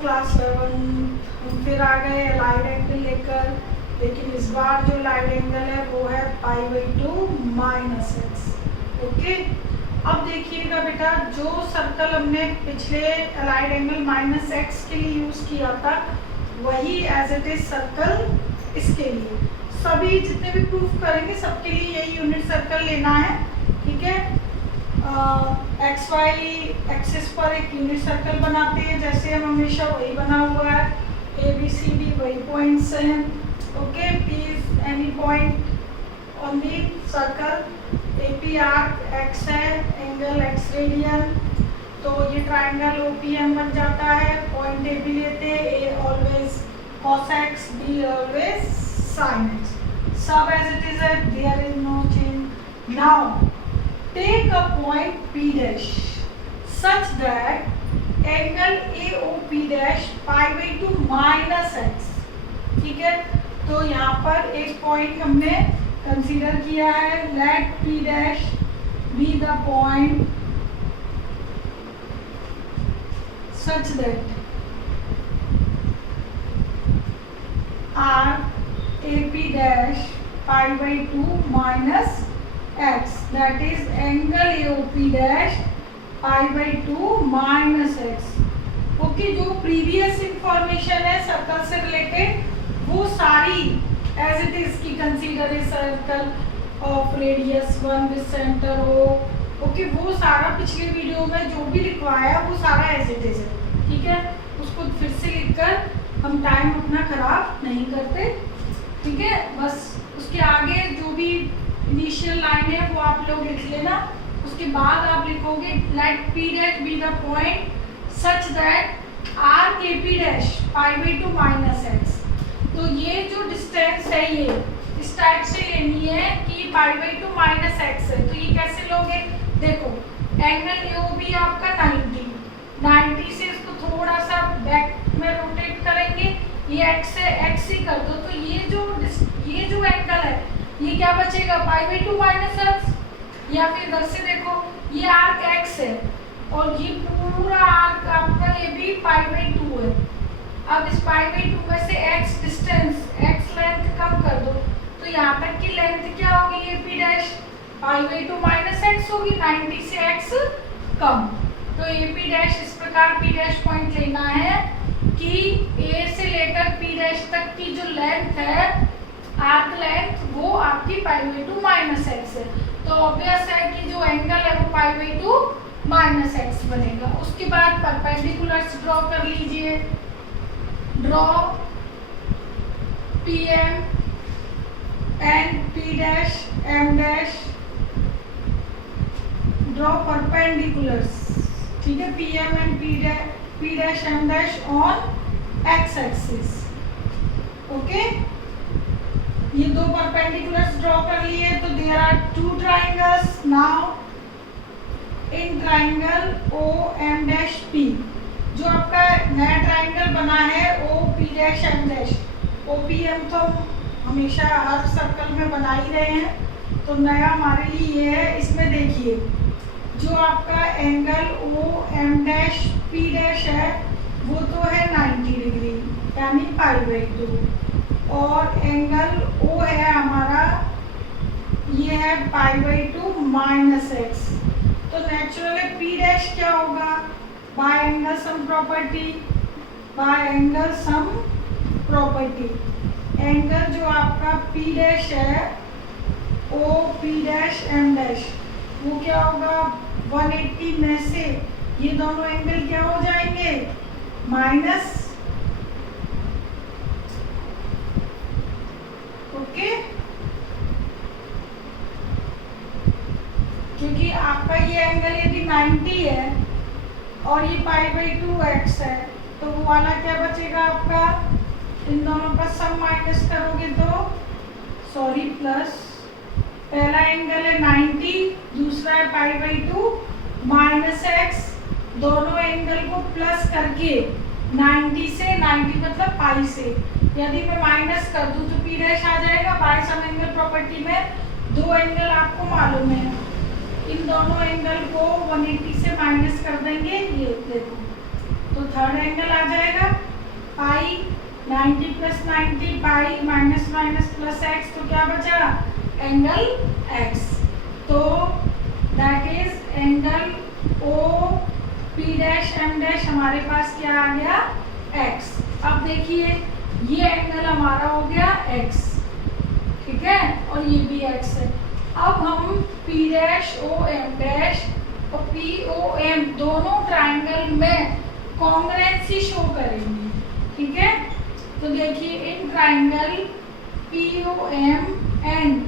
Class 7 हम फिर आ गए अलाइड एंगल लेकर, लेकिन इस बार जो अलाइड एंगल है वो है π/2 माइनस एक्स। ओके, अब देखिएगा बेटा, जो सर्कल हमने पिछले अलाइड एंगल माइनस एक्स के लिए यूज किया था वही एज इट इज सर्कल इसके लिए। सभी जितने भी प्रूफ करेंगे सबके लिए यही यूनिट सर्कल लेना है, ठीक है। एक्स वाई एक्सिस पर एक यूनिट सर्कल बनाते हैं जैसे हम हमेशा, वही बना हुआ है। ए बी सी डी वही पॉइंट्स हैं। Okay, P is any point on the circle. A P arc x है, एंगल एक्स रेडियन, तो ये ट्राइंगल ओ पी एम बन जाता है। पॉइंट ए बी लेते हैं, A always cos x, b always sin x, सब एज इट इज है, there is no change. Now take a point P dash such that angle AOP dash π/2 minus x, ठीक है। तो यहाँ पर एक पॉइंट हमने कंसीडर किया है, let P dash be the point such that R AP dash π/2 minus x, that is angle AOP dash π/2 minus x। Okay, जो प्रीवियस इंफॉर्मेशन है सर्कल से रिलेटेड वो सारी एज इट इज की consider a circle of radius 1 with centre O। Okay, वो सारा पिछले video में जो भी लिखवाया वो सारा एज इट इज है, ठीक है। उसको फिर से लिखकर हम टाइम अपना खराब नहीं करते, ठीक है। बस उसके आगे जो भी इनिशियल लाइन है वो आप लोग लिख लेना। उसके बाद आप लिखोगे let P dash be the point such that R K P dash π/2 minus X. तो ये जो डिस्टेंस है ये इस टाइप से लेनी है कि π/2 माइनस एक्स है। तो ये कैसे लोगे, देखो एंगल AOB आपका 90 से इसको थोड़ा सा बैक में रोटेट करेंगे, ये एक्स है, एक्स ही कर दो। तो ये जो एंगल है ये क्या बचेगा, π/2 माइनस एक्स। या फिर इधर से देखो ये आर्क x है और ये पूरा आर्क आपका ये भी π/2 है। अब इस π/2 में से x डिस्टेंस, x लेंथ कम कर दो, तो यहाँ तक की लेंथ क्या होगी, ये p डैश π/2 माइनस एक्स होगी, 90 से x कम। तो ये p डैश इस प्रकार p डैश पॉइंट लेना है कि a से लेकर p डैश तक की जो लेंथ है, आर्क लेंथ, वो आपकी π/2 माइनस एक्स है। तो ऑब्वियस है कि जो एंगल है वो π/2 माइनस एक्स बनेगा। उसके बाद परपेंडिकुलर्स ड्रॉ कर लीजिए। Draw P M and P dash M dash, draw perpendiculars, ठीक है। P M and P dash M dash on X axis. Okay, ये दो परपेंडिकुलर्स ड्रॉ कर लिए। तो there are two triangles now in triangle O M dash P. जो आपका नया ट्राइंगल बना है O P dash M dash, O P M तो हमेशा हर सर्कल में बना ही रहे हैं, तो नया हमारे लिए ये है। इसमें देखिए जो आपका angle O M dash P dash है वो तो है 90 डिग्री यानी π/2, और एंगल O है हमारा, ये है π/2 माइनस एक्स। तो नेचुरली P डैश क्या होगा, bye angle sum property, bye angle sum property. Angle जो आपका P डैश है O P dash M dash, वो क्या होगा, 180 में से ये दोनों एंगल क्या हो जाएंगे, माइनस। ओके, क्योंकि आपका ये एंगल यदि 90 है और ये π/2 एक्स है, तो वो वाला क्या बचेगा आपका, इन दोनों का सम माइनस करोगे तो सॉरी प्लस, पहला एंगल है 90, दूसरा है π/2 माइनस एक्स। दोनों एंगल को प्लस करके 90 से, 90 मतलब पाई से यदि मैं माइनस कर दूं तो P डैश आ जाएगा। बाय सम एंगल प्रॉपर्टी में दो एंगल आपको मालूम है, इन दोनों एंगल को 180 से माइनस कर देंगे, ये देखो तो तो थर्ड एंगल आ जाएगा pi 90 plus 90 pi minus minus plus X, तो क्या बचा एंगल एक्स। तो that is angle O P dash M dash हमारे पास क्या आ गया एक्स। अब देखिए ये एंगल हमारा हो गया एक्स, ठीक है, और ये भी एक्स है। अब हम P dash O M dash और पी ओ एम दोनों ट्राइंगल में कॉन्ग्रुएंसी शो करेंगे, ठीक है। तो देखिए in triangle P O M and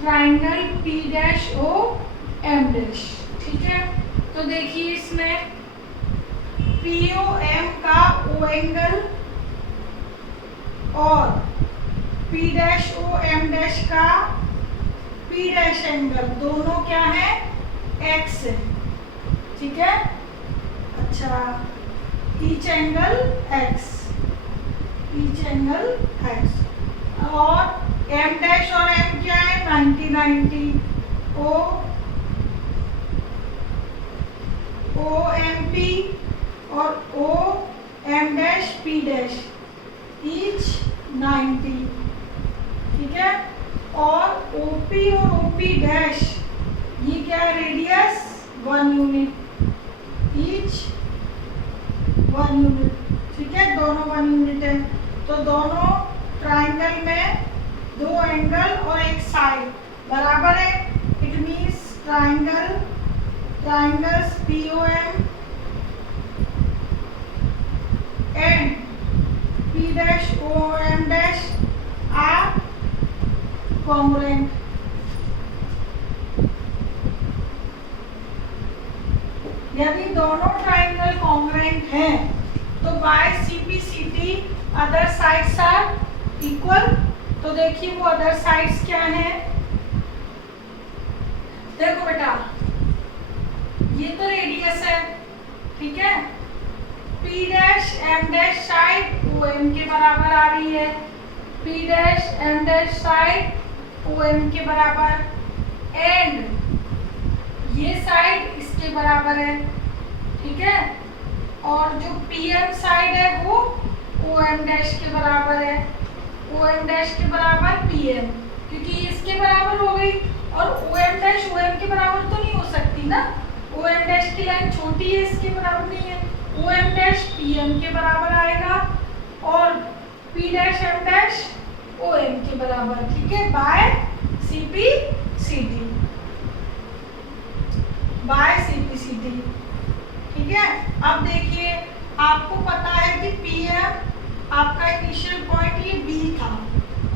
triangle P dash O M dash, ठीक है। तो देखिए इसमें पी ओ एम का ओ एंगल और P dash O M dash का पी डैश एंगल दोनों क्या है एक्स है, ठीक है। अच्छा, each angle X, each angle x, और एम डैश और एम क्या है 90 90, ओ एम पी और O M dash P dash each 90, ठीक है। और OP और OP डैश ये क्या है रेडियस 1 यूनिट, ईच 1 यूनिट, ठीक है, दोनों 1 यूनिट है। तो दोनों ट्राइंगल में दो एंगल और एक साइड बराबर है। It means triangles POM and P dash OM dash are congruent। यदि दोनों ट्राइंगल कॉन्ग्रुएंट हैं तो by CPCT other sides are equal. तो देखिए वो अदर साइड्स क्या हैं, देखो बेटा ये तो रेडियस है, ठीक है। P dash M dash side OM के बराबर आ रही है, P dash M dash side OM के बराबर, एंड ये साइड इसके बराबर है, ठीक है। और जो PM साइड है वो OM डैश के बराबर है, OM डैश के बराबर PM, क्योंकि इसके बराबर हो गई। और OM डैश OM के बराबर तो नहीं हो सकती ना, OM डैश की लाइन छोटी है, इसके बराबर नहीं है। OM डैश PM के बराबर आएगा और P dash M dash OM के बराबर, ठीक है, बाय CPCT, बाय CPCT, ठीक है। अब देखिए आपको पता है कि PM आपका इनिशियल पॉइंट ये B था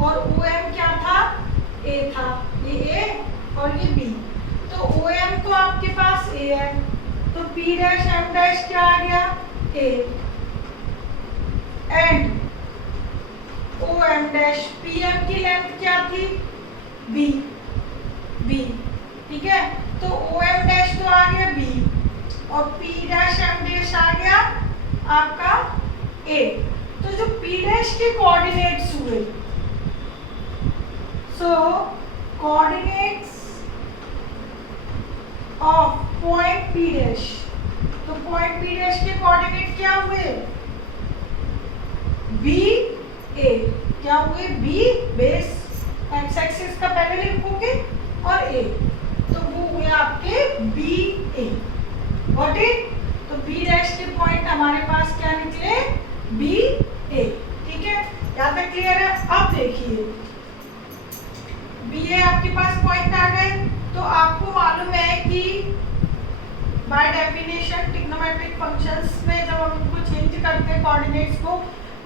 और OM क्या था A था, ये A और ये B। तो OM तो आपके पास A है, तो P डैश M डैश क्या आ गया A, and OM dash PM की लेंथ क्या थी B, ठीक है। तो OM डैश तो आ गया B और P डैश M डैश आ गया आपका A। तो जो P डैश के कोऑर्डिनेट्स हुए, so coordinates of point P dash, तो पॉइंट P डैश के कोऑर्डिनेट क्या हुए B A, क्या हुए B बेस एक्स एक्सिस का पहले लिखोगे और A, तो वो हुए आपके B A, व्हाट इट। तो B डैश के पॉइंट हमारे पास क्या निकले B A, ठीक है, यहाँ तक क्लियर है। अब देखिए B A आपके पास पॉइंट आ गए, तो आपको मालूम है कि बाय डेफिनेशन ट्रिग्नोमेट्रिक फंक्शंस में जब हम उनको चेंज करते हैं कोऑर्डिनेट्स को,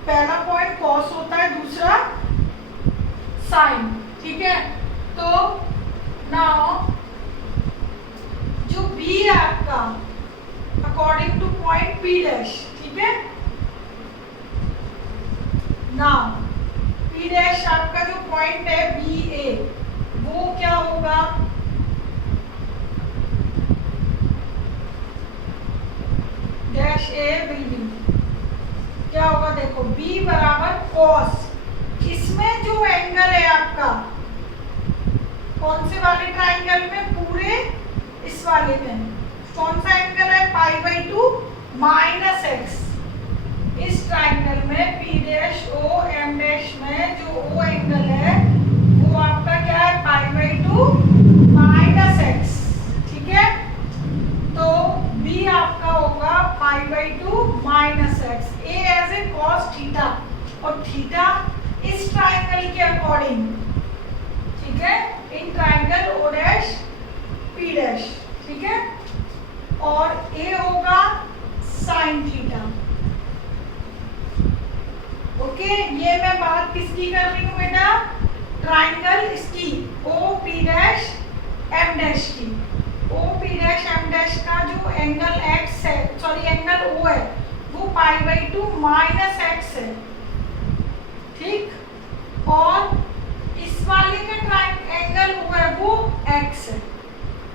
पहला पॉइंट कॉस होता है, दूसरा साइन, ठीक है। तो नाउ जो B है आपका according two point P dash, ठीक है। नाउ P डैश आपका जो पॉइंट है B A, वो क्या होगा डैश A विल बी क्या होगा, देखो B बराबर कॉस, इसमें जो एंगल है आपका कौन से वाले ट्राइंगल में, पूरे इस वाले में कौन सा एंगल है पाई बाई 2 माइनस एक्स, इस ट्राइंगल में P dash O M dash में जो ओ एंगल है वो आपका क्या है π/2 माइनस एक्स, ठीक है। तो बी आपका होगा π/2 minus x, A as A cos theta, और थीटा इस ट्राइंगल के अकॉर्डिंग, ठीक है, in triangle O dash P dash, ठीक है, और ए होगा साइन थीटा। ओके, ये मैं बात किसकी कर रही हूँ बेटा, ट्राइंगल इसकी O P dash M dash की। O P dash M dash का जो एंगल एक्स है, सॉरी एंगल ओ है, वो π/2 माइनस एक्स है, ठीक, और इस वाले का एंगल ओ है वो एक्स है,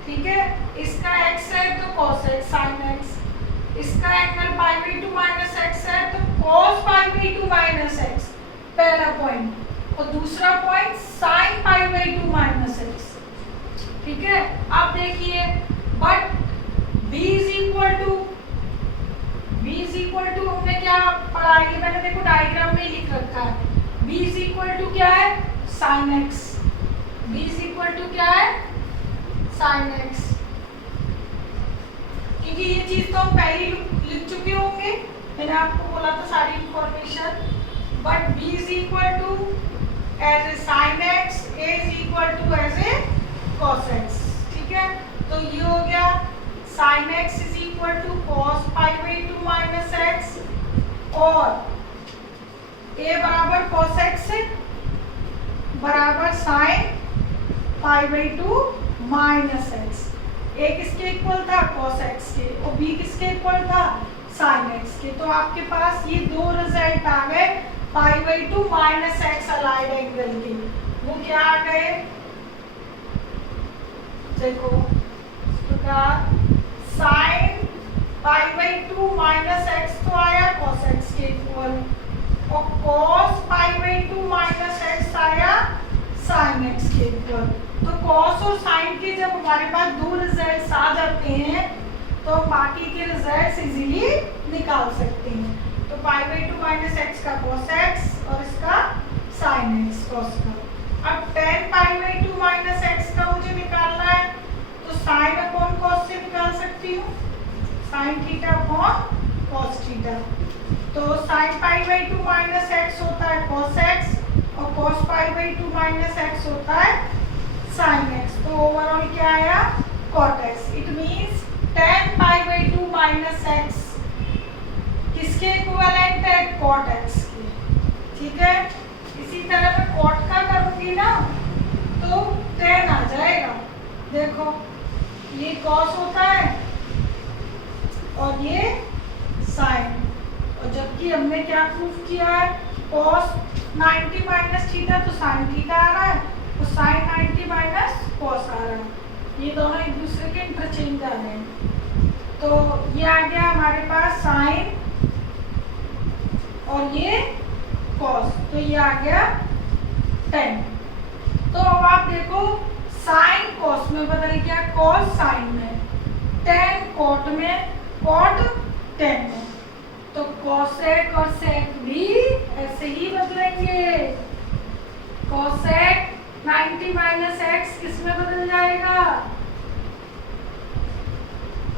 ठीक है। इसका एक्स है तो कॉस एक्स साइन एक्स, इसका एंगल π/2 माइनस एक्स है तो cos π/2 माइनस एक्स, पहला पॉइंट, और दूसरा पॉइंट sin π/2 माइनस एक्स, ठीक है। अब देखिए, but b is equal to हमने क्या पढ़ा है, मैंने देखो डायग्राम में लिख रखा है, b इज इक्वल टू क्या है sin x, b is equal to क्या है sin x, क्योंकि ये चीज तो हम पहले लिख चुके होंगे, मैंने आपको बोला था सारी information. But b is equal to as A sine x, a is equal to as A cos x, ठीक है। तो ये हो गया sine x is equal to cos π/2 minus x, और a बराबर कॉस एक्स बराबर साइन π/2 माइनस एक्स। ए किसके इक्वल था cos x के, और b किसके इक्वल था sin x के। तो आपके पास ये दो रिजल्ट आ गए π/2 माइनस एक्स अलाइड एंगल के। वो क्या आ गए, देखो sin π/2 माइनस एक्स तो आया cos x के इक्वल, और cos π/2 माइनस एक्स आया sin x के इक्वल। तो cos और sin के जब हमारे पास दो रिजल्ट्स आ जाते हैं तो हम बाकी के रिजल्ट्स इजीली निकाल सकते हैं। तो π/2 माइनस एक्स का cos x और इसका sin x cos का। अब tan π/2 माइनस एक्स का मुझे निकालना है, तो sin अपॉन cos से निकाल सकती हूँ, sin theta upon cos theta. तो sin π/2 माइनस एक्स होता है cos x, और cos π/2 माइनस एक्स होता है sin x। तो ओवरऑल क्या आया cot x। It means tan π/2 minus x किसके इक्विवेलेंट है cot x के, ठीक है। इसी तरह मैं cot का करूंगी ना तो tan आ जाएगा, देखो ये cos होता है और ये sin, और जबकि हमने क्या प्रूफ किया है cos 90 माइनस थीटा तो sin थीटा आ रहा है, तो sin 90 माइनस cos आ रहा है, ये दोनों एक दूसरे के इंटरचेंज आ रहे हैं। तो ये आ गया हमारे पास sin और ये cos, तो ये आ गया tan। तो अब आप देखो sin cos में बदल गया, cos sin में, tan cot में, cot tan में। तो cosec और sec भी ऐसे ही बदलेंगे। cosec 90 माइनस एक्स किस में बदल जाएगा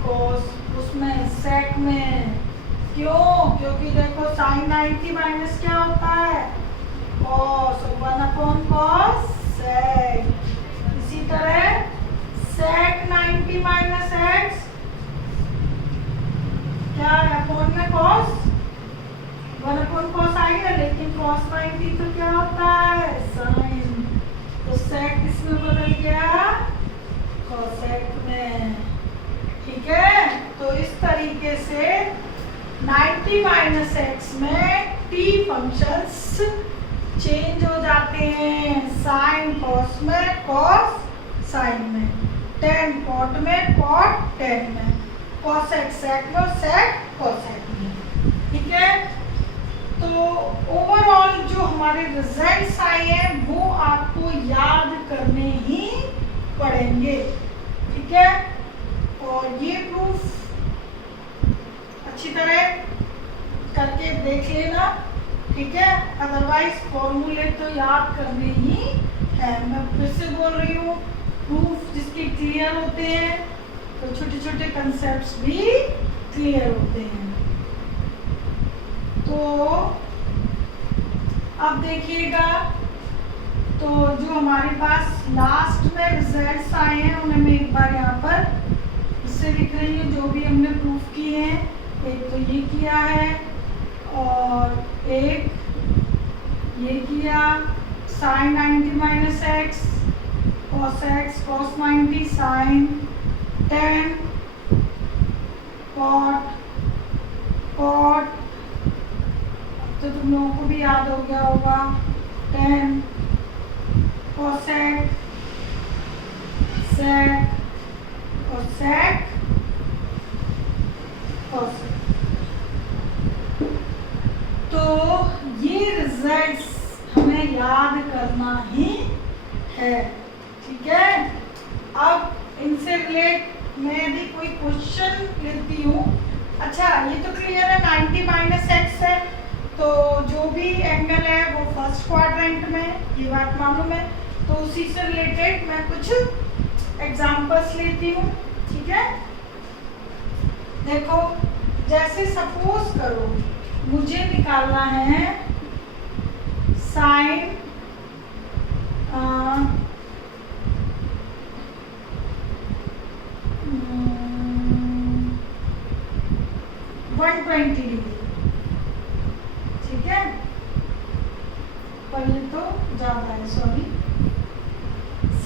cos, उसमें sec में। क्यों? क्योंकि देखो sin 90 माइनस क्या होता है cos, 1/cos sec। इसी तरह sec 90 माइनस एक्स क्या है अपॉन में cos, 1/cos आएगा, लेकिन cos 90 तो क्या होता है sin, तो sec किसमें बदल गया cosec में, ठीक है। तो इस तरीके से 90 माइनस एक्स में t फंक्शंस चेंज हो जाते हैं, sin cos में, cos sin में, tan cot में, cot tan में, cosec sec में, sec cosec में, ठीक है। तो ओवरऑल जो हमारे रिजल्ट्स आए हैं वो आपको याद करने ही पड़ेंगे, ठीक है। और ये प्रूफ अच्छी तरह करके देख लेना, ठीक है। अदरवाइज फॉर्मूले तो याद करने ही है। मैं फिर से बोल रही हूँ, प्रूफ जिसके क्लियर होते हैं तो छोटे छोटे कंसेप्ट्स भी क्लियर होते हैं। तो अब देखिएगा, तो जो हमारे पास लास्ट में रिजल्ट्स आए हैं उन्हें मैं एक बार यहाँ पर इससे लिख रही हूँ, जो भी हमने प्रूफ किए हैं। एक तो ये किया है और एक ये किया, sine 90 minus X cos x cos 90 sine 10 cot cot, तो तुम लोगों को भी याद हो गया होगा, 10 कोसेक सेक और सेक कोसेक। तो ये रिजल्ट्स हमें याद करना ही है, ठीक है। अब इनसे रिलेट मैं यदि कोई क्वेश्चन लेती हूँ, अच्छा ये तो क्लियर है 90 माइनस एक्स है, तो जो भी एंगल है वो फर्स्ट क्वाड्रेंट में, ये बात मालूम है। तो उसी से रिलेटेड मैं कुछ एग्जांपल्स लेती हूँ, ठीक है। देखो, जैसे सपोज करो मुझे निकालना है साइन 120 डिग्री, ठीक है। पर ये तो ज़्यादा है, सॉरी,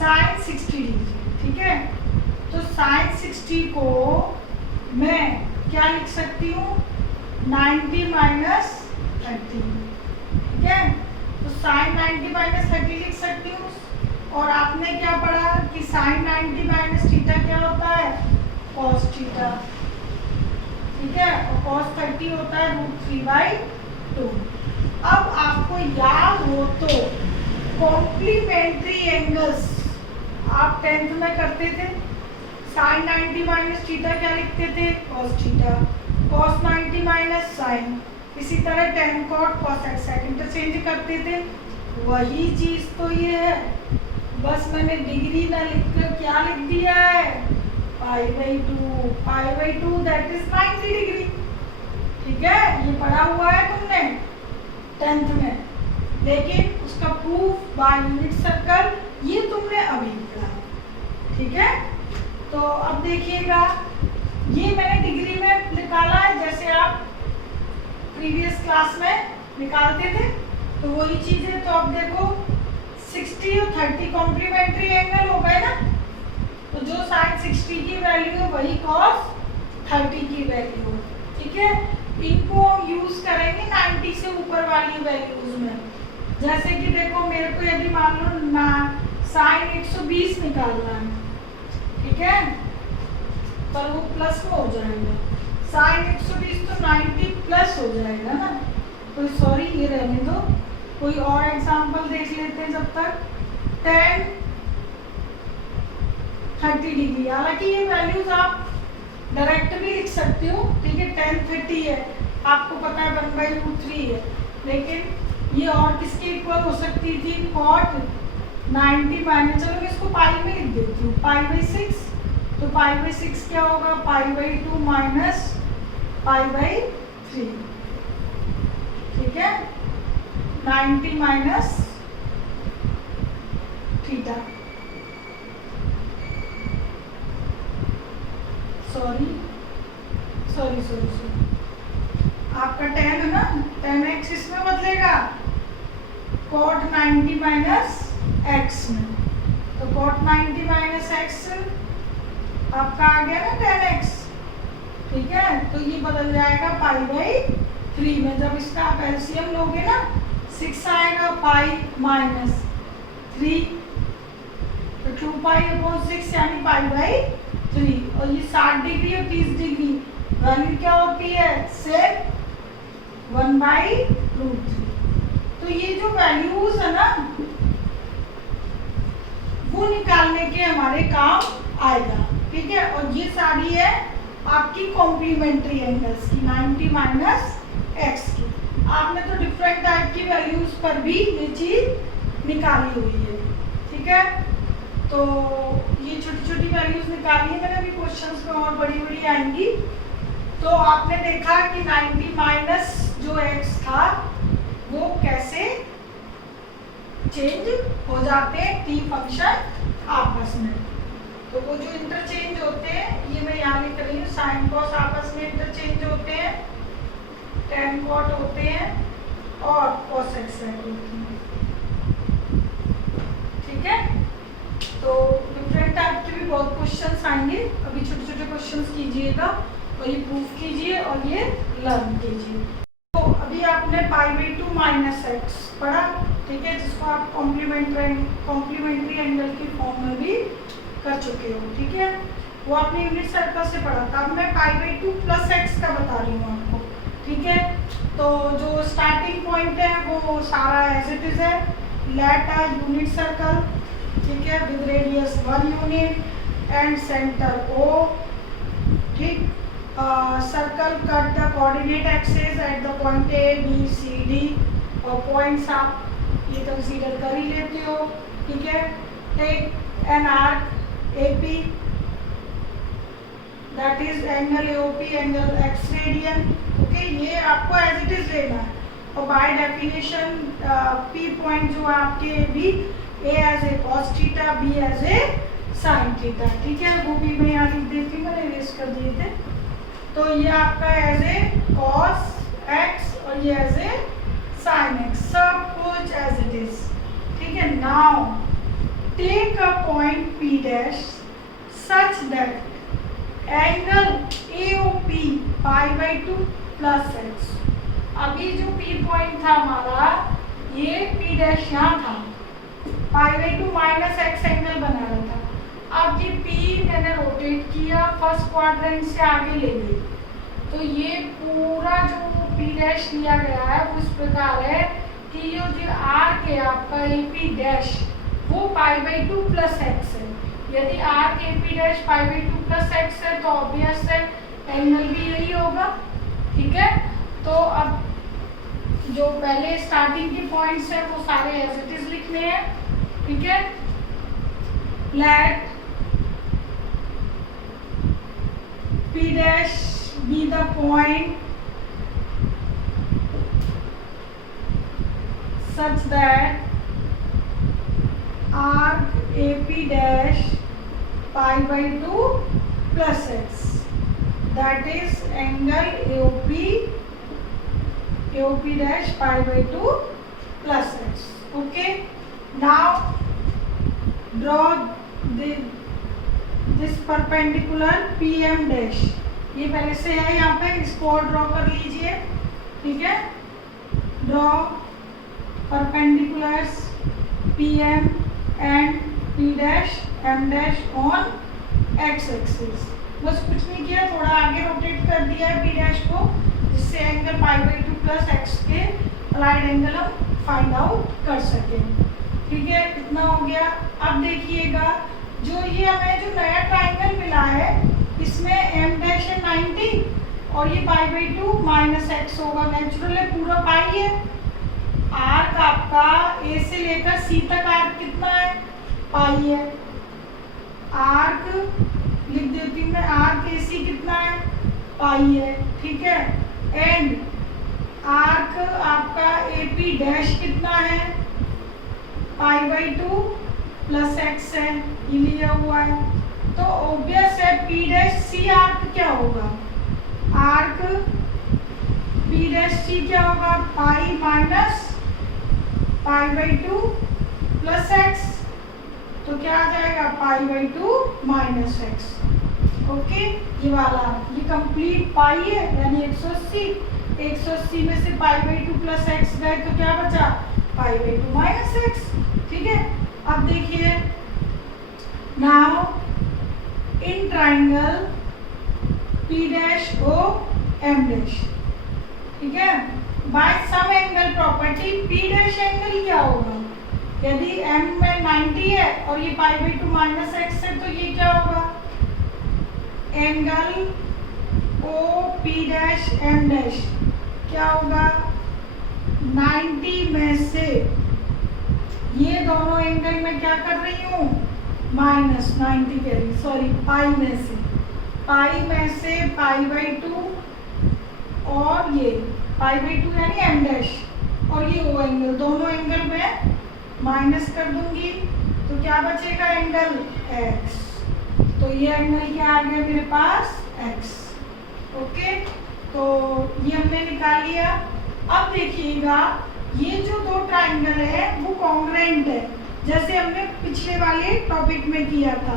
साइन 60 डिग्री, ठीक है। तो साइन 60 को मैं क्या लिख सकती हूँ, 90 माइनस 30, ठीक है। तो साइन 90 माइनस 30 लिख सकती हूँ। और आपने क्या पढ़ा कि साइन 90 माइनस थीटा क्या होता है, कॉस थीटा, ठीक है। और कॉस 30 होता है √3/2। अब आपको याद हो तो कॉम्प्लीमेंट्री एंगल्स आप 10th में करते थे, साइन 90 माइनस थीटा क्या लिखते थे, cos theta, cos 90 minus sine, इसी तरह tan cot cos x interchange करते थे। वही चीज तो ये है, बस मैंने डिग्री ना लिखकर क्या लिख दिया है, π/2 दैट इज 90 डिग्री, ठीक है। ये पढ़ा हुआ है तुमने 10th में, लेकिन उसका प्रूफ बाय यूनिट सर्कल ये तुमने अभी पढ़ा, ठीक है। तो अब देखिएगा, ये मैंने डिग्री में निकाला है जैसे आप प्रीवियस क्लास में निकालते थे, तो वही चीज है। तो अब देखो 60 और 30 कॉम्प्लीमेंट्री एंगल हो गए ना, तो जो साइन 60 की वैल्यू है वही कॉस 30 की वैल्यू, ठीक है। इनको हम यूज करेंगे 90 से ऊपर वाली वैल्यूज में। जैसे कि देखो, मेरे को यदि मान लो ना साइन 120 निकालना है, ठीक है, पर वो प्लस में हो जाएगा, साइन 120 तो 90 प्लस हो जाएगा ना। तो सॉरी, ये रहने दो, कोई और एग्जांपल देख लेते हैं जब तक। tan 30 डिग्री, हालांकि ये वैल्यूज आप डायरेक्ट भी लिख सकते हो, ठीक है। tan 30 है, आपको पता है 1/√3 है, लेकिन ये और किसके इक्वल हो सकती थी, cot 90 माइनस, चलो मैं इसको पाई में लिख देती हूँ, π/6। तो π/6 क्या होगा, π/2 माइनस π/3, ठीक है। 90 माइनस थीटा, सॉरी, आपका tan है ना, tan x इसमें बदलेगा cot 90 माइनस x में, तो cot 90 माइनस x आपका आ गया ना tan x, ठीक है। तो ये बदल जाएगा π/3 में। जब इसका आप एलसीएम लोगे ना, 6 आएगा, π माइनस 3, तो 2π/6 यानी π/3। और ये 60 डिग्री और 30 डिग्री वैल्यू क्या होती है, सेक 1/√3। तो ये जो वैल्यूज है ना, वो निकालने के हमारे काम आएगा, ठीक है। और ये सारी है आपकी कॉम्प्लीमेंट्री एंगल्स की, 90 माइनस एक्स की। आपने तो डिफरेंट टाइप की वैल्यूज पर भी ये चीज निकाली हुई है, ठीक है। तो ये छोटी छोटी वैल्यूज निकाली है मैंने, अभी क्वेश्चंस में और बड़ी बड़ी आएंगी। तो आपने देखा कि 90 माइनस जो एक्स था वो कैसे चेंज हो जाते हैं टी फंक्शन आपस में। तो वो जो इंटरचेंज होते हैं, ये मैं यहाँ लिख रही हूँ, साइन कॉस आपस में इंटरचेंज होते हैं, टेन कॉट होते हैं और कॉस एक्स होती है, ठीक है। तो डिफरेंट टाइप के भी बहुत क्वेश्चंस आएंगे, अभी छोटे छोटे क्वेश्चंस कीजिएगा और ये प्रूफ कीजिए और ये लर्न कीजिए। तो अभी आपने π/2 माइनस एक्स पढ़ा, ठीक है, जिसको आप कॉम्प्लीमेंट्री एंगल की फॉर्म में भी कर चुके हो, ठीक है। वो आपने यूनिट सर्कल से पढ़ा था। अब मैं π/2 प्लस एक्स का बता रही हूँ आपको, ठीक है। तो जो स्टार्टिंग पॉइंट है वो सारा एज इट इज है, लेट अ यूनिट सर्कल, ठीक है, with radius 1 unit and centre O, ठीक। Circle cut the coordinate axis at the point A B C D, और पॉइंट्स आप ये कंसीडर कर ही लेते हो, ठीक है। Take an arc AP, that is angle AOP, angle x radian, okay. ये आपको एज इट इज लेना है। और बाय डेफिनेशन P पॉइंट जो है आपके B, A as a cos थीटा, B एज ए sin थीटा, ठीक है। वो भी मैं यहाँ लिख देती हूँ, मैंने इरेज कर दिए थे। तो ये आपका एज ए cos x और ये एज ए sin x, सब कुछ एज इट इज, ठीक है। Now take a point P dash such that angle AOP π/2 plus x. अभी जो P पॉइंट था हमारा, ये P डैश यहाँ था, π/2 माइनस एक्स एंगल बना रहा था। अब ये P मैंने रोटेट किया, फर्स्ट क्वाड्रेंट से आगे ले गई, तो ये पूरा जो P डैश लिया गया है वो इस प्रकार है कि ये जो आर्क है आपका AP डैश वो π/2 प्लस एक्स है। यदि arc AP dash π/2 plus x है तो ऑब्वियस है एंगल भी यही होगा, ठीक है। तो अब जो पहले स्टार्टिंग के पॉइंट्स है वो सारे एज इट इज लिखने हैं, ठीक है। Let P dash be the point such that arc AP dash π/2 plus x, that is angle AOP dash π/2 plus x, okay. Now draw this perpendicular PM dash, ये पहले से है यहाँ पे, इसको ड्रॉ कर लीजिए, ठीक है। Draw perpendiculars PM and P dash M dash on x axis. बस कुछ नहीं किया, थोड़ा आगे रोटेट कर दिया है P डैश को, जिससे एंगल π/2 प्लस एक्स के अलाइड एंगल हम फाइंड आउट कर सकें, ठीक है। इतना हो गया। अब देखिएगा जो ये हमें जो नया ट्राइंगल मिला है इसमें M डैश है 90 और ये π/2 माइनस एक्स होगा, नेचुरल है, पूरा पाई है। आर्क आपका A से लेकर C तक आर्क कितना है, पाई है। आर्क लिख देती हूँ मैं, आर्क AC कितना है, पाई है, ठीक है। एंड आर्क आपका AP डैश कितना है, π/2 प्लस एक्स है, ये लिया हुआ है। तो ऑब्वियस है P डैश C आर्क क्या होगा, आर्क P डैश C क्या होगा, पाई माइनस π/2 प्लस एक्स, तो क्या आ जाएगा π/2 माइनस एक्स, ओके। ये वाला ये कंप्लीट पाई है यानी 180, 180 में से π/2 प्लस एक्स गए तो क्या बचा, π/2 माइनस एक्स, ठीक है। अब देखिए now in triangle P dash O M dash, ठीक है, by some angle property P dash angle क्या होगा, यदि M में 90 है और ये π/2 माइनस एक्स है तो ये क्या होगा, angle O P dash M dash क्या होगा 90 में से ये दोनों एंगल में क्या कर रही हूँ माइनस 90 कह रही, सॉरी पाई में से π/2 और ये π/2 यानी m डैश और ये ओ एंगल, दोनों एंगल में माइनस कर दूंगी तो क्या बचेगा एंगल x। तो ये एंगल क्या आ गया मेरे पास x। ओके, तो ये हमने निकाल लिया। अब देखिएगा ये जो दो ट्राइंगल है वो कॉन्ग्रुएंट है, जैसे हमने पिछले वाले टॉपिक में किया था।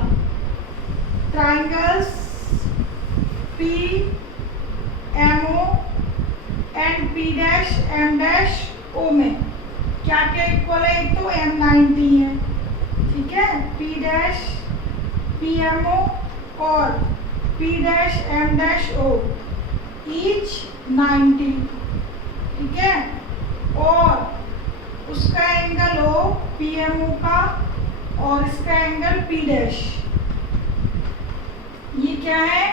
ट्राइंगल्स PMO एंड P'/M'(O) में क्या क्या इक्वल है, एक तो M90 है, ठीक है, P'/PMO और P'/M'(O) ईच 90, ठीक है, और उसका एंगल हो PMO का और इसका एंगल P'। ये क्या है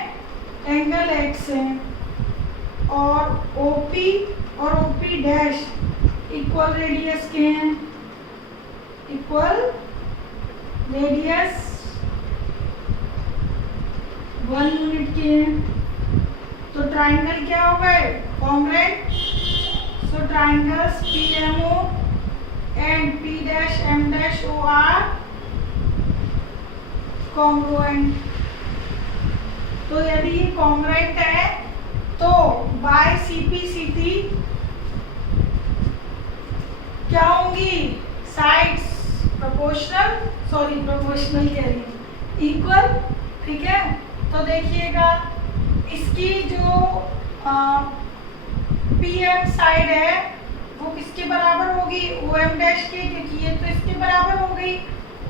एंगल x है और OP और OP' इक्वल रेडियस के हैं, इक्वल रेडियस 1 यूनिट के हैं। तो ट्राइंगल क्या हो गए congruent. So triangles PMO and P'/M'(O) are congruent. तो यदि ये कॉन्ग्रुएंट है तो बाय CP/CT क्या होंगी साइड्स प्रोपोर्शनल कह रही इक्वल, ठीक है। तो देखिएगा इसकी जो PM साइड है वो किसके बराबर होगी OM' के, क्योंकि ये तो इसके बराबर हो गई,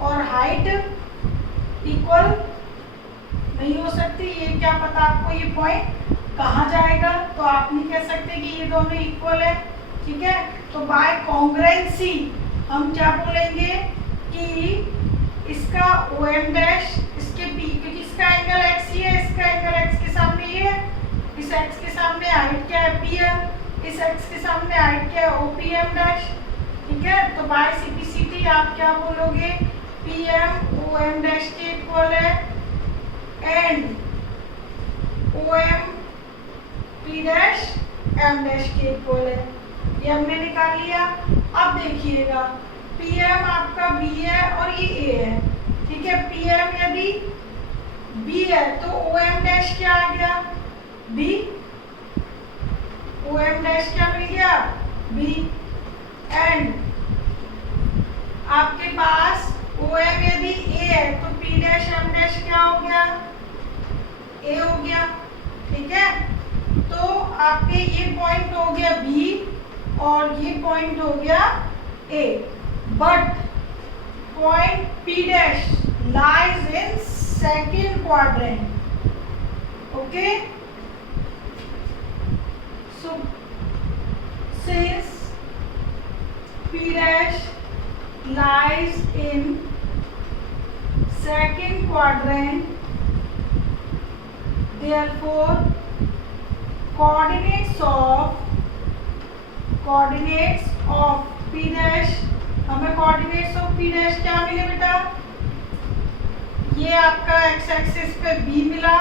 और हाइट इक्वल नहीं हो सकती। ये क्या पता आपको ये पॉइंट कहाँ जाएगा, तो आप नहीं कह सकते कि ये दोनों इक्वल है, ठीक है। तो बाय कॉन्ग्रुएंसी हम क्या बोलेंगे कि इसका OM' इसके P, क्योंकि इसका एंगल x ही है, इसका एंगल x के सामने ये है, इस x के सामने हाइट क्या है PM, इस x के सामने हाइट क्या है OPM', ठीक है। तो बाय CP/CT आप क्या बोलोगे PM OM' के इक्वल है एंड OM P'/M' के इक्वल है। ये हमने निकाल लिया। अब देखिएगा PM आपका B है और ये A है, ठीक है। PM यदि B है तो OM' क्या आ गया B, OM' क्या मिल गया B, एंड आपके पास OM यदि A है तो P'/M' क्या हो गया A हो गया, ठीक है। तो आपके ये पॉइंट हो गया B और ये पॉइंट हो गया A, but point P' lies in second quadrant, okay. So since P' lies in second quadrant, therefore coordinates of P', हमें coordinates of P' क्या मिले बेटा, ये आपका x एक्सिस पे B मिला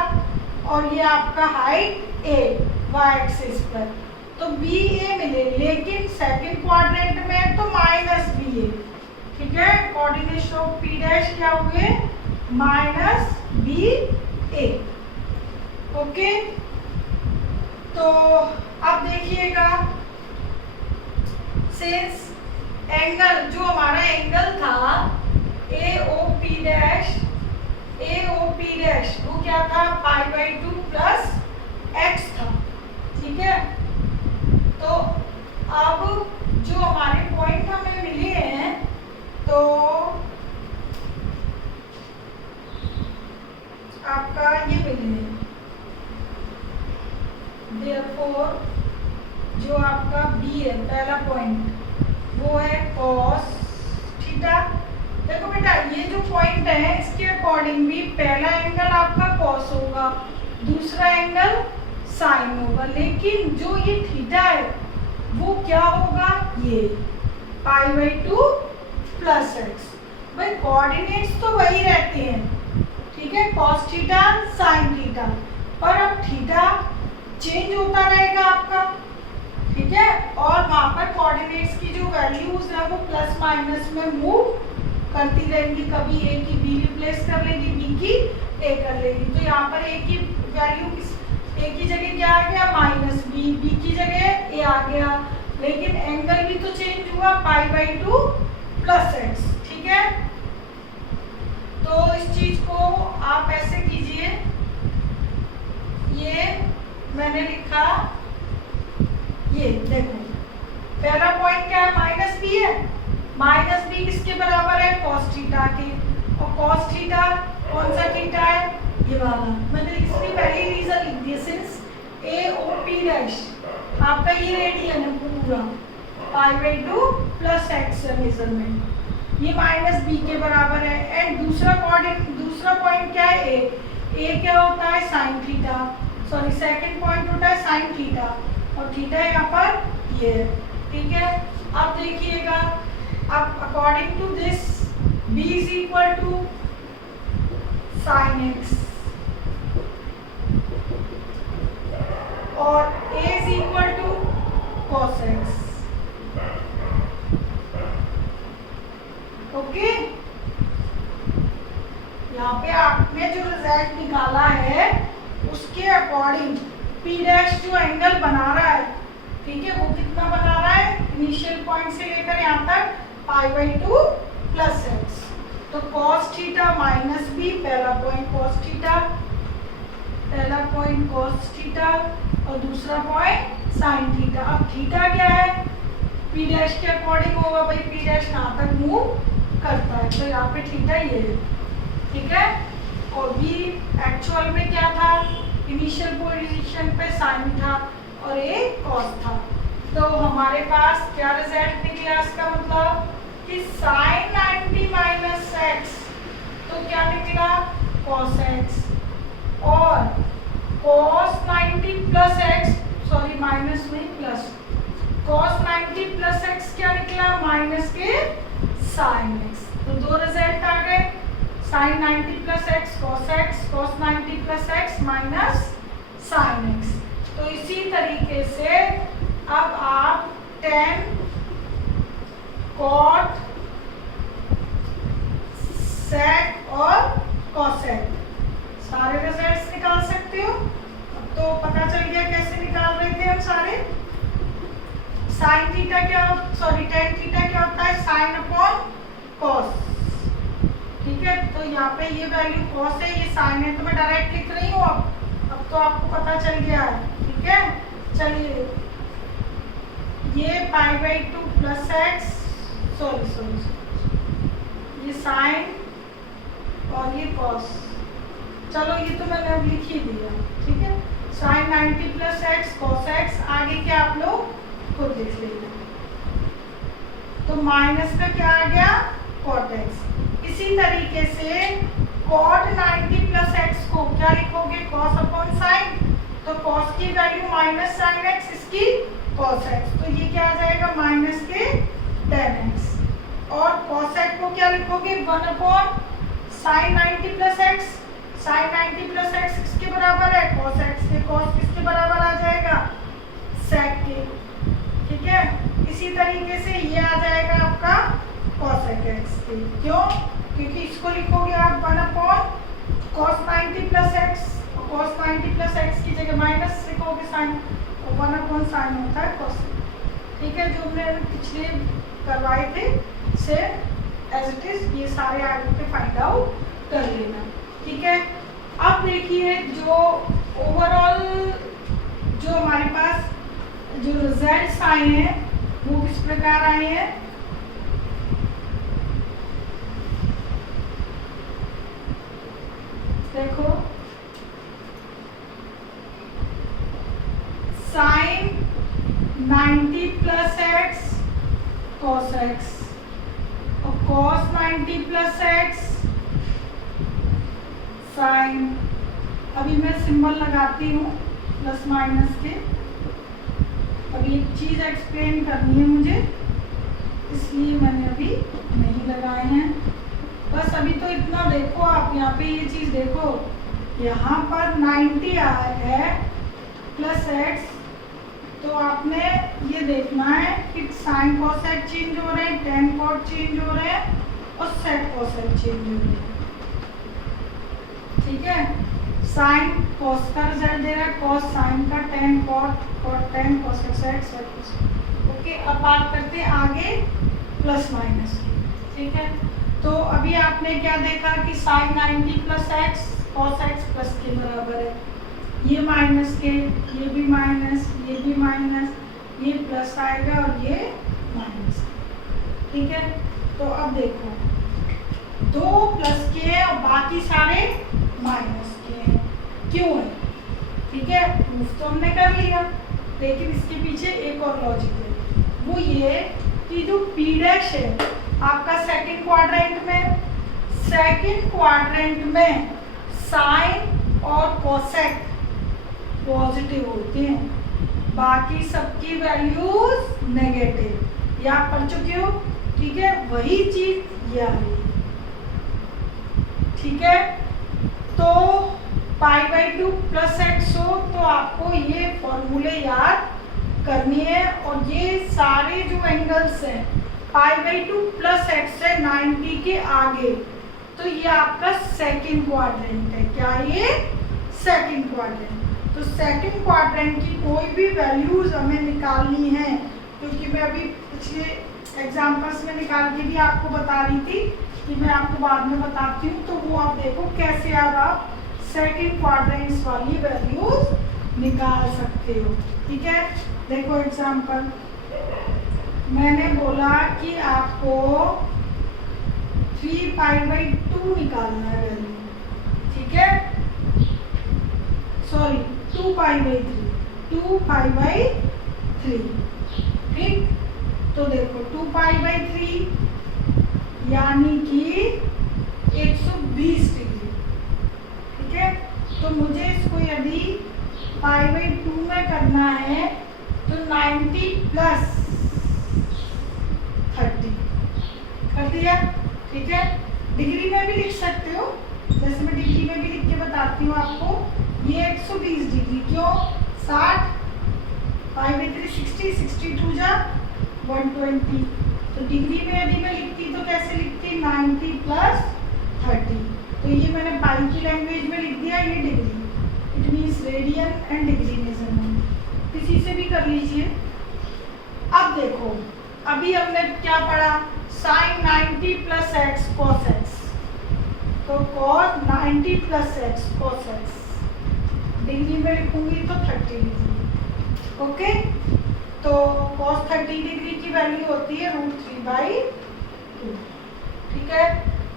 और ये आपका हाइट A y एक्सिस पर, तो BA मिले, लेकिन सेकंड क्वाड्रेंट में तो -BA, ठीक है। कोऑर्डिनेट्स ऑफ P' क्या हुए -BA, ओके। तो अब देखिएगा सिंस एंगल जो हमारा एंगल था AOP' वो क्या था π/2 प्लस x था, ठीक है। तो अब जो हमारे पॉइंट हमें मिले हैं तो आपका ये मिले हैं, therefore जो आपका B है पहला पॉइंट वो है cos थीटा। देखो बेटा ये जो पॉइंट है इसके अकॉर्डिंग भी पहला एंगल आपका cos होगा, दूसरा एंगल साइन होगा, लेकिन जो ये थीटा है क्या होगा, ये π/2 प्लस एक्स। भाई कोऑर्डिनेट्स तो वही रहते हैं, ठीक है, cos थीटा sin थीटा, पर अब थीटा चेंज होता रहेगा आपका, ठीक है, और वहां पर कोऑर्डिनेट्स की जो वैल्यूज है वो प्लस माइनस में मूव करती रहेंगी। कभी ए की बी रिप्लेस कर लेगी, बी की ए कर लेगी। तो यहाँ पर ए की वैल्यू ए की जगह क्या आ गया, माइनस बी, बी की जगह ए आ गया, लेकिन एंगल भी तो चेंज हुआ, π/2 प्लस एक्स, ठीक है। तो इस चीज को आप ऐसे कीजिए, ये मैंने लिखा, ये देखो पहला पॉइंट क्या है, माइनस बी है, माइनस बी किसके बराबर है, cos थीटा के, और cos थीटा कौन सा थीटा है, ये वाला। मैंने इसकी पहली रीजन लिख दी, सिंस AOP डैश आपका ये रेडियन है पूरा, π/2 प्लस एक्स मेजरमेंट, ये माइनस बी के बराबर है। एंड दूसरा पॉइंट क्या है, ए क्या होता है, sine theta, sorry second point होता है साइन थीटा, और थीटा यहाँ पर ये, ठीक है। अब देखिएगा, अब according to this b is equal to sine x और a is equal to cos x, okay. यहाँ पे आपने जो रिजल्ट निकाला है उसके अकॉर्डिंग P डैश जो एंगल बना रहा है, ठीक है, वो कितना बना रहा है, इनिशियल पॉइंट से लेकर यहाँ तक π/2 प्लस एक्स। तो cos थीटा माइनस बी, पहला पॉइंट cos थीटा और दूसरा पॉइंट साइन थीटा। अब थीटा क्या है, P डैश के अकॉर्डिंग होगा, भाई P डैश कहाँ तक मूव करता है, तो यहाँ पे थीटा ये है, ठीक है। और B एक्चुअल में क्या था, इनिशियल पोजीशन पे साइन था और ये कॉस था। तो हमारे पास क्या रिजल्ट निकला, इसका मतलब कि साइन 90 माइनस एक्स, तो क्या निकला, कॉस एक्स, और cos 90 plus x, sorry minus नहीं प्लस, कॉस 90 प्लस एक्स क्या निकला, माइनस के साइन एक्स। तो दो रिजल्ट आ गए, sine 90 plus x cos x, cos 90 plus x minus sine x. तो इसी तरीके से अब आप tan cot sec और cosec सारे रिजल्ट्स निकाल सकते हो। अब तो पता चल गया कैसे निकाल रहे थे हम सारे। साइन थीटा क्या, सॉरी tan थीटा क्या होता है, साइन अपॉन कॉस, ठीक है। तो यहाँ पे ये वैल्यू कॉस है, ये साइन है, तो मैं डायरेक्ट लिख रही हूँ। अब तो आपको पता चल गया है, ठीक है। चलिए, ये π/2 प्लस एक्स, सॉरी ये साइन और ये कॉस, चलो ये तो मैंने अब लिख ही दिया, ठीक है। Sine 90 plus x cos x, आगे क्या आप लोग खुद लिख लेना। तो माइनस का क्या आ गया, कॉट एक्स। इसी तरीके से कॉट 90 प्लस एक्स को क्या लिखोगे, कॉस अपॉन साइन, तो कॉस की वैल्यू माइनस साइन एक्स, इसकी कॉस एक्स, तो ये क्या आ जाएगा, माइनस के tan एक्स। और कॉसेक को क्या लिखोगे, 1 upon sine 90 plus x, sine 90 plus x किसके बराबर है, कॉस एक्स के, कॉस किसके बराबर आ जाएगा, सेक के, ठीक है। इसी तरीके से ये आ जाएगा आपका कॉसेक एक्स के, क्यों, क्योंकि इसको लिखोगे आप 1 अपॉन कॉस 90 प्लस एक्स, और कॉस 90 प्लस एक्स की जगह माइनस लिखोगे साइन, और 1 अपॉन साइन होता है कॉस, ठीक है। जो हमने पिछले करवाए थे से एज इट इज ये सारे आगे पे फाइंड आउट कर लेना, ठीक है। अब देखिए जो ओवरऑल जो हमारे पास जो रिजल्ट्स आए हैं वो किस प्रकार आए हैं। देखो, sine 90 plus x cos x और कॉस 90 प्लस एक्स साइन, अभी मैं सिंबल लगाती हूँ प्लस माइनस के, अभी अभी एक चीज़ एक्सप्लेन करनी है मुझे, इसलिए मैंने अभी नहीं लगाए हैं। बस अभी तो इतना देखो आप, यहाँ पे ये चीज़ देखो, यहाँ पर 90 आया है प्लस एक्स, तो आपने ये देखना है कि साइन कोसेक चेंज हो रहे हैं, टेन कॉट चेंज हो रहे हैं और सेक कोसेक चेंज हो रहे हैं। ठीक है, साइन कॉस का रिजल्ट दे रहा है, कॉस साइन का, tan cot, cot tan, cosec sec, sec cosec. Okay, अब बात करते हैं आगे प्लस माइनस की। ठीक है, तो अभी आपने क्या देखा कि sine 90 plus x cos x plus के बराबर है, ये माइनस के, ये भी माइनस, ये भी माइनस, ये प्लस आएगा और ये माइनस। ठीक है, तो अब देखो 2 प्लस के हैं और बाकी सारे माइनस के हैं, क्यों है? ठीक है, प्रूफ तो हमने कर लिया, लेकिन इसके पीछे एक और लॉजिक है, वो ये कि जो पी डैश है आपका सेकंड क्वाड्रेंट में साइन और कोसेक पॉजिटिव होते हैं, बाकी सबकी वैल्यूज नेगेटिव, ये आप पढ़ चुके हो। ठीक है, वही चीज ये आ रही है। ठीक है, तो π/2 प्लस एक्स हो तो आपको ये फॉर्मूले याद करनी है, और ये सारे जो एंगल्स हैं π/2 प्लस एक्स है 90 के आगे, तो ये आपका सेकंड क्वाड्रेंट है। क्या ये? Second quadrant. तो सेकंड क्वाड्रेंट की कोई भी वैल्यूज हमें निकालनी है, क्योंकि मैं अभी पिछले एग्जाम्पल्स में निकाल के भी आपको बता रही थी कि मैं आपको बाद में बताती हूँ, तो वो आप देखो कैसे आप सेकंड क्वाड्रेंट्स वाली वैल्यूज निकाल सकते हो। ठीक है, देखो एग्जाम्पल, मैंने बोला कि आपको 3π/2 निकालना है वैल्यू। ठीक है, सॉरी 2π/3, 2π/3। ठीक, तो देखो 2π/3 यानी कि 120 डिग्री। ठीक है, तो मुझे इसको यदि π/2 में करना है तो 90 प्लस 30 कर दिया। ठीक है, डिग्री में भी लिख सकते हो, जैसे मैं डिग्री में भी लिख के बताती हूँ आपको। ये 120 डिग्री, क्यों? 60, 5/3 60, 62 जा 120। तो डिग्री में यदि मैं लिखती तो कैसे लिखती? 90 प्लस 30। तो ये मैंने पाई की लैंग्वेज में लिख दिया, ये degree, it means radian and degree measurement. किसी से भी कर लीजिए। अब देखो, अभी हमने क्या पढ़ा? Sine 90 plus x cos x, तो cos 90 plus x cos x, degree में लिखूंगी तो 30 डिग्री। ओके, तो कॉस 30 डिग्री की वैल्यू होती है √3/2। ठीक है,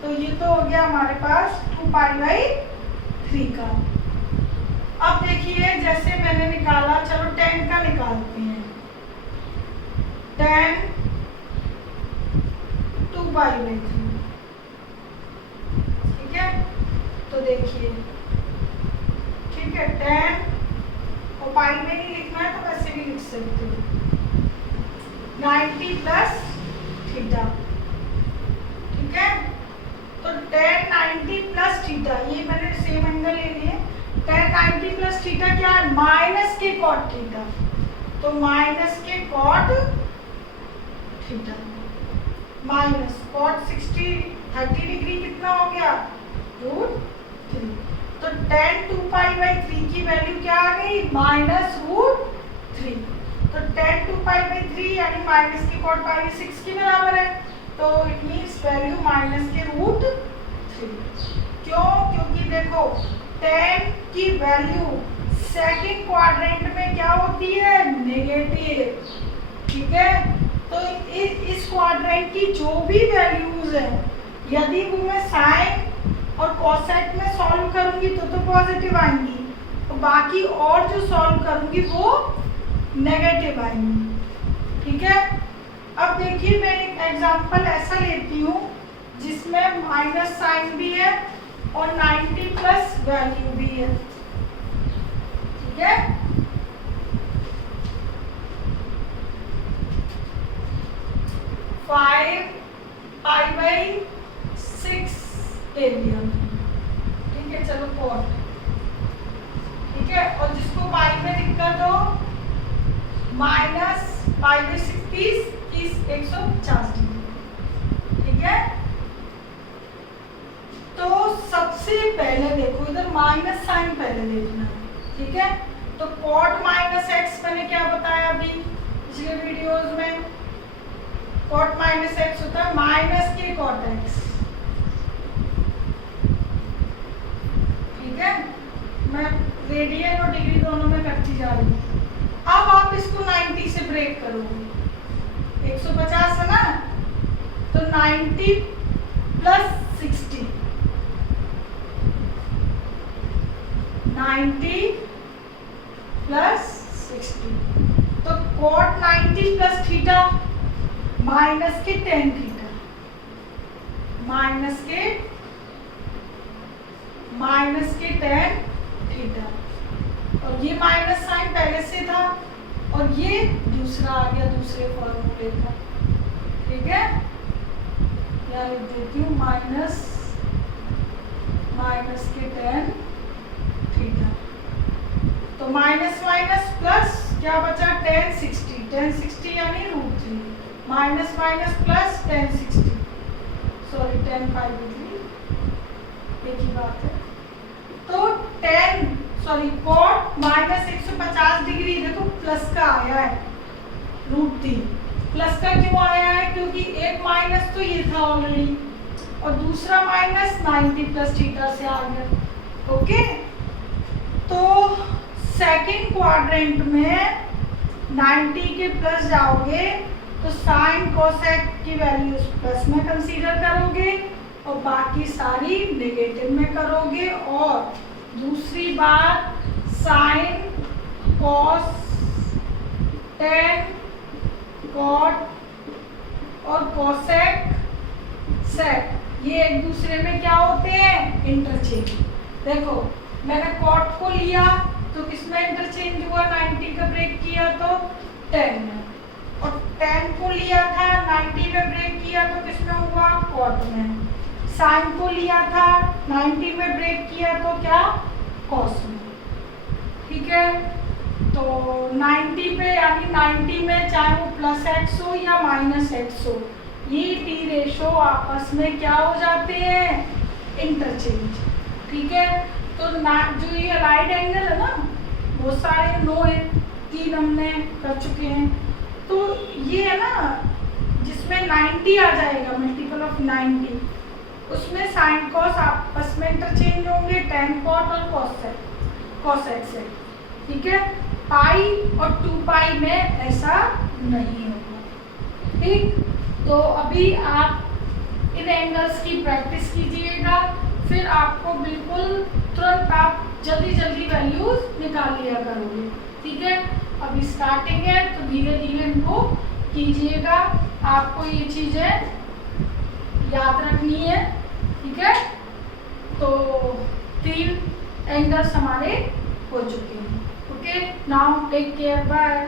तो ये तो हो गया हमारे पास 2π/3 का। अब देखिए, जैसे मैंने निकाला, चलो tan का निकालते हैं। tan 2π/3। ठीक है, तो देखिए, ठीक है, tan और पाई में नहीं लिखना है तो वैसे भी लिख सकते हो, 90 प्लस थीटा। ठीक है, तो tan 90 प्लस थीटा, ये मैंने सेम एंगल ले लिए। tan 90 प्लस थीटा क्या है? माइनस के कॉट थीटा, तो माइनस के cot theta, minus cot 30 degree कितना हो गया? √3। तो tan 2π/3 की वैल्यू क्या आ गई? -√3। तो tan 2π/3 यानी माइनस के कॉट π/6 के बराबर है, तो इट मीन्स वैल्यू माइनस के √3। क्यों? क्योंकि देखो tan की वैल्यू सेकंड क्वाड्रेंट में क्या होती है? नेगेटिव। ठीक है, तो इस क्वाड्रेंट की जो भी वैल्यूज है, यदि वो मैं साइन और कोसेक में सॉल्व करूंगी तो पॉजिटिव आएंगी, और बाकी और जो सॉल्व करूंगी वो नेगेटिव आएंगी। ठीक है, अब देखिए, मैं एक एग्जांपल ऐसा लेती हूँ जिसमें माइनस साइन भी है और 90 प्लस वैल्यू भी है। ठीक है, 5/6 एरिया में, ठीक है। चलो कॉट, ठीक है। और जिसको पाई में दिक्कत हो, -π/6 30 150 डिग्री, ठीक है। तो सबसे पहले देखो इधर माइनस साइन पहले देखना, ठीक है। तो cot -x मैंने क्या बताया अभी पिछले वीडियोस में, cot -x होता है -k-cot x, ठीक है। मैं रेडियन और डिग्री दोनों में करती जा रही हूँ। अब आप इसको 90 से ब्रेक करोगे, 150 है ना, तो 90 + 60, 90 + 60, तो cot 90 + थीटा -के tan थीटा, -के tan थीटा। और ये माइनस साइन पहले से था और ये दूसरा आ गया दूसरे फॉर्मूले का, ठीक है। यहाँ लिख देती हूँ माइनस के tan थीटा। तो माइनस प्लस क्या बचा, tan 60 यानी √3, minus plus tan 60, sorry tan π degree, एक ही बात है। तो cot -150 डिग्री देखो प्लस का आया है, √3 प्लस का क्यों आया है, क्योंकि एक माइनस तो ये था ऑलरेडी और दूसरा माइनस 90 + थीटा से आ गया, ओके। तो सेकंड क्वाड्रेंट में 90 के प्लस जाओगे तो साइन कोसेक की वैल्यूज प्लस में कंसीडर करोगे और बाकी सारी नेगेटिव में करोगे। और दूसरी बात, साइन, कॉस, टेन, कॉट और कोसेक, सेक, ये एक दूसरे में क्या होते हैं, इंटरचेंज। देखो मैंने कॉट को लिया तो किसमें इंटरचेंज हुआ, 90 का ब्रेक किया तो 10 में, और 10 को लिया था 90 में ब्रेक किया तो किसमें हुआ, कॉट में। साइन को लिया था 90 में ब्रेक किया तो क्या, कॉस में, ठीक है। तो 90 पे यानी 90 में चाहे वो +x हो या -x हो, ये टी रेशो आपस में क्या हो जाते हैं, इंटरचेंज, ठीक है। तो जो ये अलाइड एंगल है ना, वो सारे 9 है, 3 हमने कर चुके हैं। तो ये है ना जिसमें 90 आ जाएगा, मल्टीपल ऑफ 90, उसमें साइन कॉस आपस में इंटरचेंज होंगे, tan कॉट और कॉसेक से, ठीक है। पाई और 2π में ऐसा नहीं होगा, ठीक। तो अभी आप इन एंगल्स की प्रैक्टिस कीजिएगा, फिर आपको बिल्कुल तुरंत आप जल्दी वैल्यूज निकाल लिया करोगे, ठीक है। अभी स्टार्टिंग है तो धीरे धीरे इनको कीजिएगा, आपको ये चीज़ें याद रखनी है, ठीक है। तो 3 एंगल्स हमारे हो चुके हैं, okay. Now take care, bye.